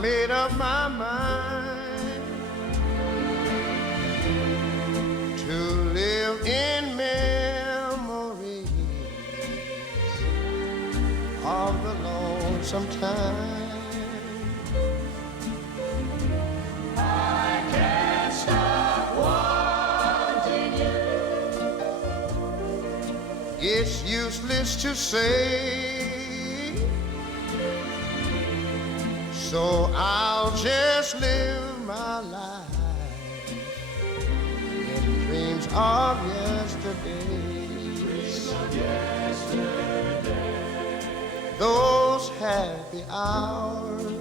made up my mind to live in memories of the lonesome time. I can't stop wanting you. It's useless to say, so I'll just live my life in dreams of yesterday. Dreams of yesterday. Those happy hours